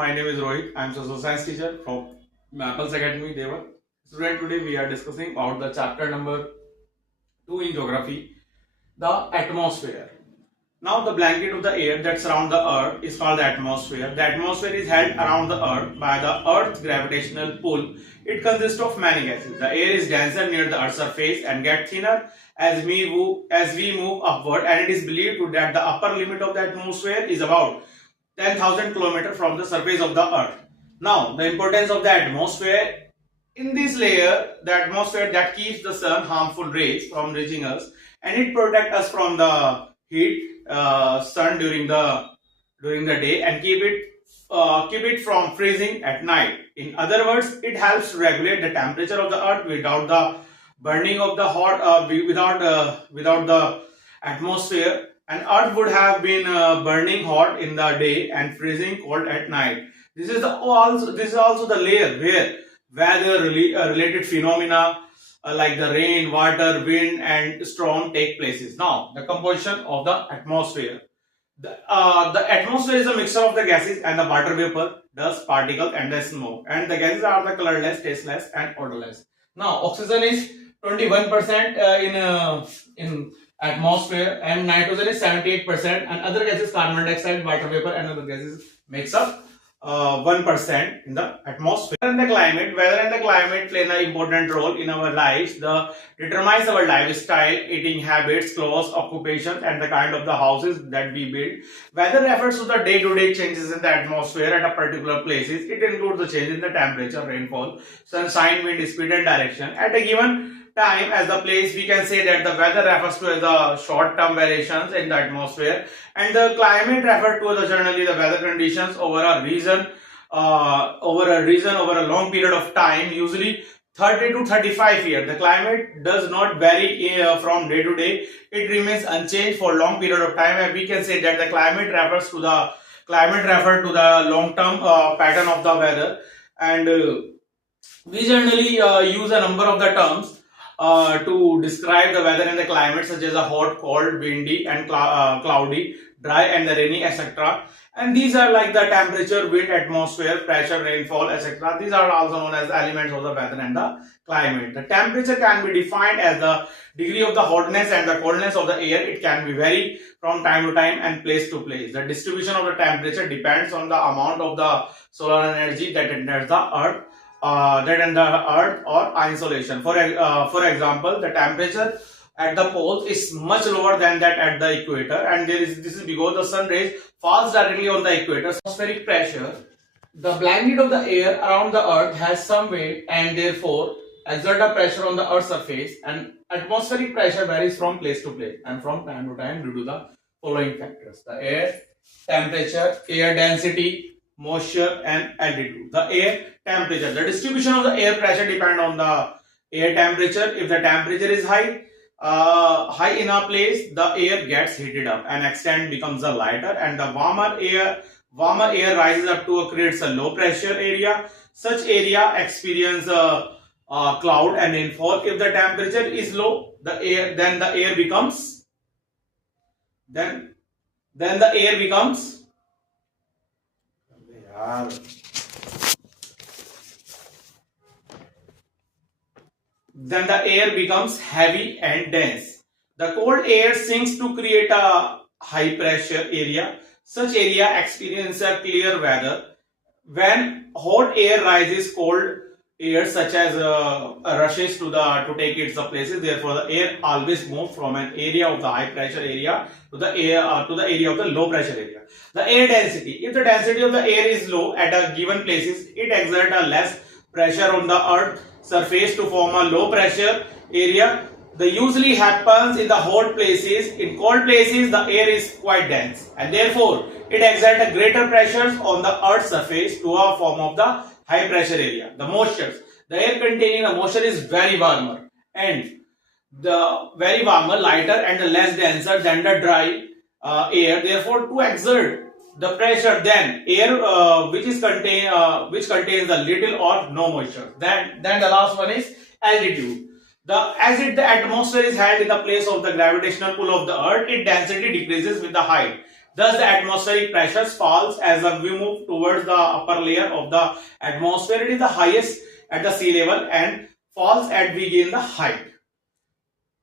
My name is Rohit. I am social science teacher from Maples Academy, Deva. Student, today we are discussing about the chapter number 2 in geography, the atmosphere. Now, the blanket of the air that surrounds the earth is called the atmosphere. The atmosphere is held around the earth by the earth's gravitational pull. It consists of many gases. The air is denser near the earth's surface and gets thinner as we move upward, and it is believed that the upper limit of the atmosphere is about 10,000 kilometers from the surface of the earth. Now, the importance of the atmosphere. In this layer, the atmosphere that keeps the sun harmful rays from reaching us, and it protects us from the heat sun during the day, and keep it from freezing at night. In other words, it helps regulate the temperature of the earth without the burning of the hot without the atmosphere, and earth would have been burning hot in the day and freezing cold at night. This is also the layer where weather related phenomena like the rain, water, wind, and storm take places. Now, the composition of the atmosphere. The atmosphere is a mixture of the gases and the water vapor, dust, particles, and the smoke. And the gases are the colorless, tasteless, and odorless. Now, oxygen is 21% in atmosphere, and nitrogen is 78%, and other gases, carbon dioxide, water vapor, and other gases makes up 1% in the atmosphere. Weather and the climate play an important role in our lives. The determines our lifestyle, eating habits, clothes, occupations, and the kind of the houses that we build. Weather refers to the day-to-day changes in the atmosphere at a particular places. It includes the change in the temperature, rainfall, sunshine, wind speed, and direction at a given time. As the place, we can say that the weather refers to the short-term variations in the atmosphere, and the climate refers to generally the weather conditions over a region over a long period of time, usually 30 to 35 years. The climate does not vary from day to day. It remains unchanged for long period of time, and we can say that the climate refers to the long-term pattern of the weather. And we generally use a number of the terms to describe the weather and the climate, such as a hot, cold, windy, and cloudy, dry, and the rainy, etc. And these are like the temperature, wind, atmosphere, pressure, rainfall, etc. These are also known as elements of the weather and the climate. The temperature can be defined as the degree of the hotness and the coldness of the air. It can be vary from time to time and place to place. The distribution of the temperature depends on the amount of the solar energy that enters the earth. Or insolation. For example, the temperature at the poles is much lower than that at the equator, and this is because the sun rays falls directly on the equator. Atmospheric pressure. The blanket of the air around the earth has some weight and therefore exert a pressure on the earth's surface, and atmospheric pressure varies from place to place and from time to time due to the following factors: the air temperature, air density, moisture, and altitude. The air temperature. The distribution of the air pressure depends on the air temperature. If the temperature is high in a place, the air gets heated up and extent becomes a lighter, and the warmer air rises up to creates a low pressure area. Such area experience cloud and rainfall. If the temperature is low, then the air becomes heavy and dense. The cold air sinks to create a high pressure area. Such area experience a clear weather. When hot air rises, cold air such as rushes to take its places. Therefore, the air always moves from an area of the high pressure area to the area of the low pressure area. The air density. If the density of the air is low at a given places, it exerts a less pressure on the earth surface to form a low pressure area. The usually happens in the hot places. In cold places, the air is quite dense, and therefore it exerts a greater pressures on the earth's surface to a form of the high pressure area. The moisture. The air containing the moisture is very warmer, lighter, and less denser than the dry air. Therefore, to exert the pressure, then air which contains a little or no moisture. Then the last one is altitude. As the atmosphere is held in the place of the gravitational pull of the earth, its density decreases with the height. Thus, the atmospheric pressure falls as we move towards the upper layer of the atmosphere. It is the highest at the sea level and falls as we gain the height.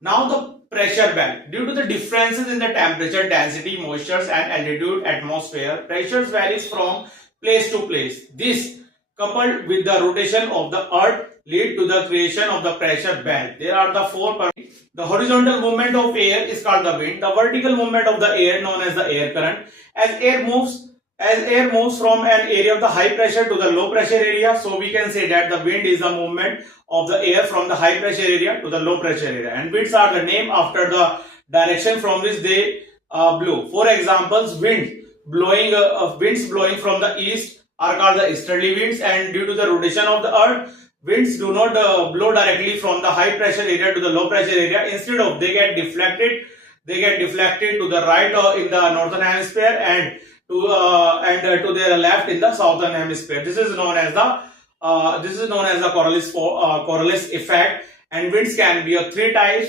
Now the pressure band. Due to the differences in the temperature, density, moistures and altitude atmosphere, pressures varies from place to place. This coupled with the rotation of the earth lead to the creation of the pressure band. There are the four. The horizontal movement of air is called the wind. The vertical movement of the air known as the air current. As air moves from an area of the high pressure to the low pressure area, so we can say that the wind is the movement of the air from the high pressure area to the low pressure area. And winds are the name after the direction from which they blow. For examples, winds blowing from the east are called the easterly winds, and due to the rotation of the earth, winds do not blow directly from the high pressure area to the low pressure area. Instead of they get deflected to the right in the northern hemisphere and to their left in the southern hemisphere. This is known as the Coriolis effect. And winds can be of three types.